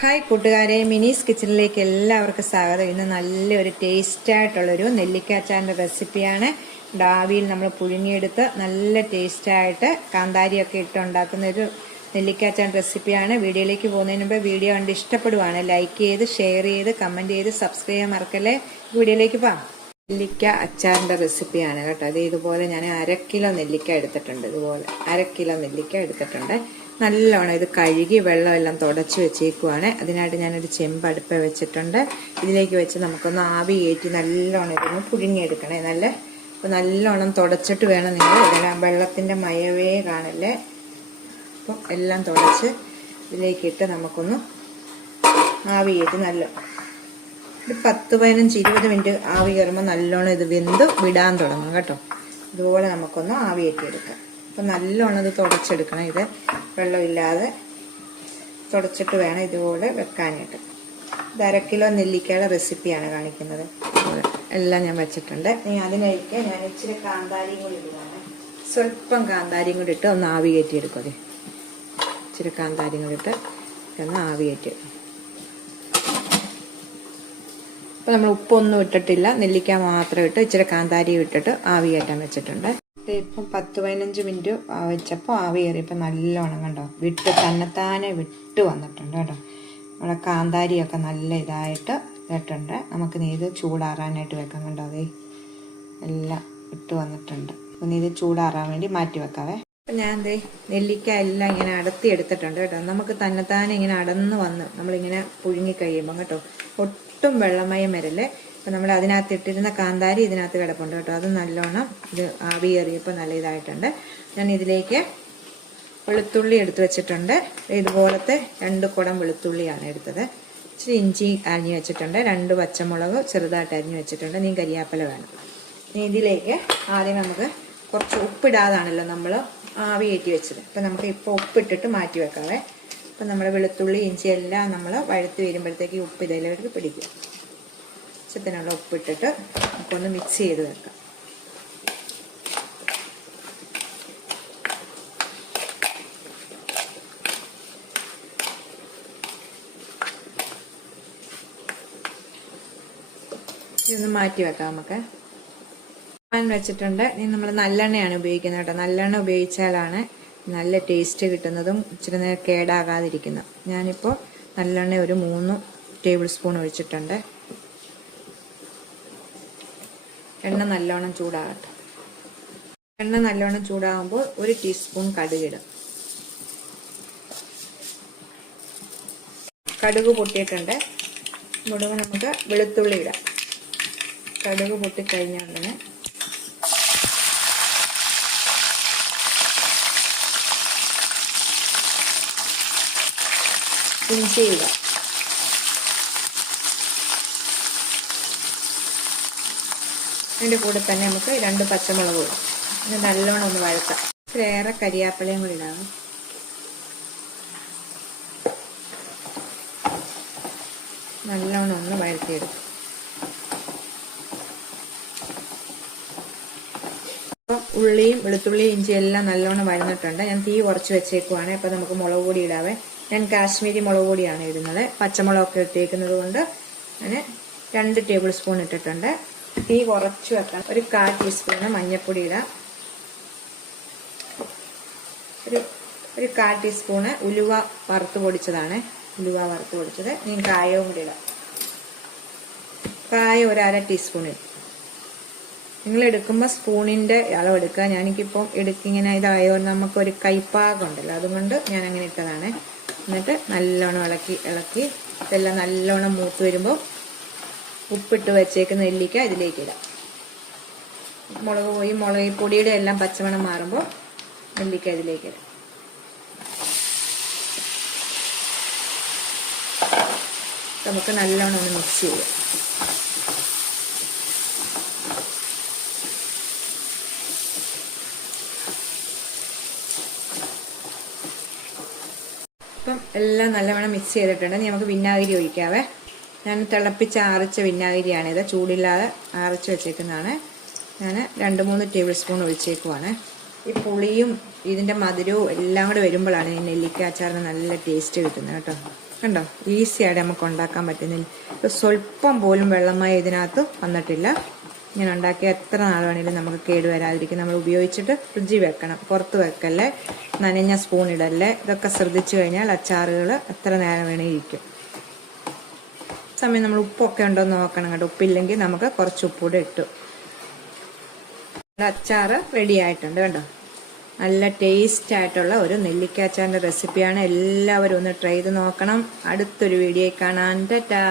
Hi കൂട്ടുകാരെ മിനീസ് കിച്ചണിലേക്ക് എല്ലാവർക്കും സ്വാഗതം. ഇന്ന് നല്ലൊരു ടേസ്റ്റായിട്ടുള്ളൊരു നെല്ലിക്ക അച്ചാറിന്റെ റെസിപ്പിയാണ്. ഡാവിയിൽ നമ്മൾ പുഴുങ്ങിയെടുത്ത് നല്ല ടേസ്റ്റായിട്ട് കാന്താരിയൊക്കെ ഇട്ട് ഉണ്ടാക്കുന്ന ഒരു നെല്ലിക്ക അച്ചാർ റെസിപ്പിയാണ്. വീഡിയോയിലേക്ക് പോകുന്നതിന് മുമ്പ് വീഡിയോ കണ്ട് ഇഷ്ടപ്പെടുവാണ് ലൈക്ക് ചെയ്ത് ഷെയർ ചെയ്ത് കമന്റ് ചെയ്ത് സബ്സ്ക്രൈബ് ചെയ്യാൻ മറക്കല്ലേ? വീഡിയോയിലേക്ക് പോകാം നെല്ലിക്ക അച്ചാറിന്റെ റെസിപ്പിയാണ് കേട്ടോ. അത് ഇതുപോലെ ഞാൻ അര കിലോ നെല്ലിക്ക എടുത്തിട്ടുണ്ട്. ഇതുപോലെ അര കിലോ നെല്ലിക്ക എടുത്തിട്ടുണ്ട്. നല്ലോണം ഇത് കഴുകി വെള്ളമെല്ലാം തുടച്ച് വെച്ചേക്കുവാണ്. അതിനായിട്ട് ഞാനൊരു ചെമ്പ് അടുപ്പ് വെച്ചിട്ടുണ്ട്. ഇതിലേക്ക് വെച്ച് നമുക്കൊന്ന് ആവി കയറ്റി നല്ലോണം ഇതൊന്ന് പുഴുങ്ങിയെടുക്കണേ. നല്ല അപ്പോൾ നല്ലോണം തുടച്ചിട്ട് വേണം നിങ്ങൾ ഇതിനാ വെള്ളത്തിന്റെ മയവേ കാണല്ലേ? അപ്പോൾ എല്ലാം തുടച്ച് ഇതിലേക്കിട്ട് നമുക്കൊന്ന് ആവി കയറ്റി നല്ല ഒരു പത്ത് പതിനഞ്ച് ഇരുപത് മിനിറ്റ് ആവി കയറുമ്പോൾ നല്ലോണം ഇത് വെന്ത് വിടാൻ തുടങ്ങും കേട്ടോ. ഇതുപോലെ നമുക്കൊന്ന് ആവി കയറ്റിയെടുക്കാം. അപ്പം നല്ലോണം ഇത് തുടച്ചെടുക്കണം. ഇത് വെള്ളമില്ലാതെ തുടച്ചിട്ട് വേണം ഇതുപോലെ വെക്കാനായിട്ട്. ഇത് അര കിലോ നെല്ലിക്കയുടെ റെസിപ്പിയാണ് കാണിക്കുന്നത്. എല്ലാം ഞാൻ വെച്ചിട്ടുണ്ട്. ഇനി അതിനൊക്കെ ഞാൻ ഇച്ചിരി കാന്താരിയും കൂടി ഇടുകയാണ്. സ്വല്പം കാന്താരിയും കൂടി ഇട്ട് ഒന്ന് ആവി കയറ്റി എടുക്കും ഇച്ചിരി കാന്താരിയും കൂടി ഇട്ട് ഒന്ന് ആവി കയറ്റി അപ്പോൾ നമ്മൾ ഉപ്പൊന്നും ഇട്ടിട്ടില്ല. നെല്ലിക്ക മാത്രം ഇട്ട് ഇച്ചിരി കാന്താരിയും ഇട്ടിട്ട് ആവി കയറ്റാൻ വെച്ചിട്ടുണ്ട്. ഇപ്പം പത്ത് പതിനഞ്ച് മിനിറ്റ് വെച്ചപ്പോൾ ആവി കയറിയപ്പോൾ നല്ലോണം കണ്ടോ? വിട്ട് തന്നെത്താനെ വിട്ട് വന്നിട്ടുണ്ട് കേട്ടോ. നമ്മുടെ കാന്താരിയൊക്കെ നല്ല ഇതായിട്ട് ഇട്ടിട്ടുണ്ട്. നമുക്ക് നീ ഇത് ചൂടാറാനായിട്ട് വെക്കാം കണ്ടോ? അതേ എല്ലാം ഇട്ട് വന്നിട്ടുണ്ട്. അപ്പം നീ ഇത് ചൂടാറാൻ വേണ്ടി മാറ്റി വെക്കാവേ. അപ്പം ഞാൻ എന്തേ നെല്ലിക്ക എല്ലാം ഇങ്ങനെ അടത്തി എടുത്തിട്ടുണ്ട് കേട്ടോ. നമുക്ക് തന്നെത്താനെ ഇങ്ങനെ അടന്ന് വന്ന് നമ്മളിങ്ങനെ പുഴുങ്ങി കഴിയുമ്പം കേട്ടോ ഒട്ടും വെള്ളമയം വരല്ലേ? അപ്പം നമ്മൾ അതിനകത്ത് ഇട്ടിരുന്ന കാന്താരി ഇതിനകത്ത് കിടപ്പുണ്ട് കേട്ടോ. അത് നല്ലോണം ഇത് ആവി നല്ല ഇതായിട്ടുണ്ട്. ഞാൻ ഇതിലേക്ക് വെളുത്തുള്ളി എടുത്തു വെച്ചിട്ടുണ്ട്. ഇതുപോലത്തെ രണ്ട് കുടം വെളുത്തുള്ളിയാണ് എടുത്തത്. ഇച്ചിരി ഇഞ്ചി അരിഞ്ഞു വെച്ചിട്ടുണ്ട്. രണ്ട് പച്ചമുളക് ചെറുതായിട്ട് അരിഞ്ഞു വെച്ചിട്ടുണ്ട്. നീ കരിയാപ്പല വേണം. ഇനി ഇതിലേക്ക് ആദ്യം നമുക്ക് കുറച്ച് ഉപ്പിടാതാണല്ലോ നമ്മൾ ആവി കയറ്റി വെച്ചത്. അപ്പം നമുക്ക് ഇപ്പോൾ ഉപ്പിട്ടിട്ട് മാറ്റി വെക്കാവേ. അപ്പം നമ്മൾ വെളുത്തുള്ളി ഇഞ്ചി എല്ലാം നമ്മൾ വഴുത്ത് വരുമ്പോഴത്തേക്ക് ഉപ്പ് ഇതിലേക്ക് പിടിക്കും ആവശ്യത്തിനുള്ള ഉപ്പിട്ടിട്ട് നമുക്കൊന്ന് മിക്സ് ചെയ്ത് വെക്കാം. ഇതൊന്ന് മാറ്റി വെക്കാം നമുക്ക്. പാൻ വെച്ചിട്ടുണ്ട്. ഇനി നമ്മൾ നല്ലെണ്ണയാണ് ഉപയോഗിക്കുന്നത് കേട്ടോ. നല്ലെണ്ണ ഉപയോഗിച്ചാലാണ് നല്ല ടേസ്റ്റ് കിട്ടുന്നതും ഇച്ചിരി നേരം കേടാകാതിരിക്കുന്നത്. ഞാനിപ്പോൾ നല്ലെണ്ണ ഒരു മൂന്ന് ടേബിൾ സ്പൂൺ ഒഴിച്ചിട്ടുണ്ട്. എണ്ണ നല്ലോണം ചൂടാകട്ടെ. എണ്ണ നല്ലോണം ചൂടാകുമ്പോൾ ഒരു ടീസ്പൂൺ കടുകിടും. കടുക് പൊട്ടിയിട്ടുണ്ട്. മുടുക നമുക്ക് വെളുത്തുള്ളി ഇടാം. കടുക് പൊട്ടിക്കഴിഞ്ഞാൽ ഉടനെ ഇഞ്ചി ഇടാം അതിന്റെ കൂടെ തന്നെ നമുക്ക് രണ്ട് പച്ചമുളക് ഇടാം. ഇത് നല്ലോണം ഒന്ന് വഴക്കാം ഇത്തിരിയേറെ കരിയാപ്പിളയും കൂടി ഇടാം. നല്ലോണം ഒന്ന് വഴത്തിയെടുക്കും അപ്പം ഉള്ളിയും വെളുത്തുള്ളിയും ഇഞ്ചിയും എല്ലാം നല്ലോണം വഴന്നിട്ടുണ്ട്. ഞാൻ തീ കുറച്ച് വെച്ചേക്കുവാണ്. അപ്പം നമുക്ക് മുളക് പൊടി ഇടാവേ. ഞാൻ കാശ്മീരി മുളക് പൊടിയാണ് ഇടുന്നത്. പച്ചമുളകൊക്കെ ഇട്ടേക്കുന്നത് കൊണ്ട് ഞാൻ രണ്ട് ടേബിൾ സ്പൂൺ ഇട്ടിട്ടുണ്ട്. തീ കുറച്ച് വെക്കണം ഒരു കാൽ ടീസ്പൂണ് മഞ്ഞൾപ്പൊടി ഇടാം ഒരു ഒരു കാൽ ടീസ്പൂണ് ഉലുവ വറുത്ത് പൊടിച്ചതാണ്. ഉലുവ വറുത്ത് പൊടിച്ചത്. ഇനി കായവും കൂടി ഇടാം. കായ ഒരു അര ടീസ്പൂൺ ഇടും നിങ്ങൾ എടുക്കുമ്പോൾ സ്പൂണിന്റെ അളവ് എടുക്കുക. ഞാനിപ്പോൾ എടുക്കിങ്ങനെ ഇതായോ നമുക്ക് ഒരു കൈപ്പാകം ഉണ്ടല്ലോ അതുകൊണ്ട് ഞാൻ അങ്ങനെ ഇട്ടതാണ്. എന്നിട്ട് നല്ലോണം ഇളക്കി ഇളക്കി ഇതെല്ലാം നല്ലോണം മൂത്ത് വരുമ്പോൾ ഉപ്പിട്ട് വെച്ചേക്കുന്ന നെല്ലിക്ക ഇതിലേക്ക് ഇടാം. മുളക് പോയി മുളക് പൊടിയുടെ എല്ലാം പച്ചമണം മാറുമ്പോൾ നെല്ലിക്ക ഇതിലേക്ക് ഇടാം. നമുക്ക് നല്ലോണം ഒന്ന് മിക്സ് ചെയ്യാം. ഇപ്പം എല്ലാം നല്ലവണ്ണം മിക്സ് ചെയ്തിട്ടുണ്ട്. നമുക്ക് വിനാഗിരി ഒഴിക്കാവേ. ഞാൻ തിളപ്പിച്ച് ആറിച്ച ഇത് ചൂടില്ലാതെ ആറിച്ച് വെച്ചേക്കുന്നതാണ്. ഞാൻ രണ്ട് മൂന്ന് ടേബിൾ സ്പൂൺ ഒഴിച്ചേക്കുവാണ്. ഈ പുളിയും ഇതിന്റെ മധുരവും എല്ലാം കൂടെ വരുമ്പോഴാണ് ഈ നെല്ലിക്ക അച്ചാറിന് നല്ല ടേസ്റ്റ് കിട്ടുന്നത് കേട്ടോ. കണ്ടോ? ഈസി ആയിട്ട് നമുക്ക് ഉണ്ടാക്കാൻ പറ്റുന്നില്ല. സ്വല്പം പോലും വെള്ളമായി ഇതിനകത്ത് വന്നിട്ടില്ല. ഇങ്ങനെ ഉണ്ടാക്കിയ എത്ര നാൾ വേണേലും നമുക്ക് കേടുവരാതിരിക്കും നമ്മൾ ഉപയോഗിച്ചിട്ട് ഫ്രിഡ്ജിൽ വെക്കണം. പുറത്ത് വെക്കല്ലേ? നനഞ്ഞ സ്പൂൺ ഇടല്ലേ? ഇതൊക്കെ ശ്രദ്ധിച്ചു കഴിഞ്ഞാൽ അച്ചാറുകൾ എത്ര നേരം വേണേ ഇരിക്കും. സമയം നമ്മൾ ഉപ്പൊക്കെ ഉണ്ടോ എന്ന് നോക്കണം കേട്ടോ ഉപ്പില്ലെങ്കിൽ നമുക്ക് കുറച്ച് ഉപ്പൂടെ ഇട്ടു. അച്ചാർ റെഡി ആയിട്ടുണ്ട് കണ്ടോ? നല്ല ടേസ്റ്റ് ആയിട്ടുള്ള ഒരു നെല്ലിക്ക അച്ചാറിന്റെ റെസിപ്പിയാണ് എല്ലാവരും ഒന്ന് ട്രൈ ചെയ്ത് നോക്കണം. അടുത്തൊരു വീഡിയോ കാണാൻ ടാറ്റാ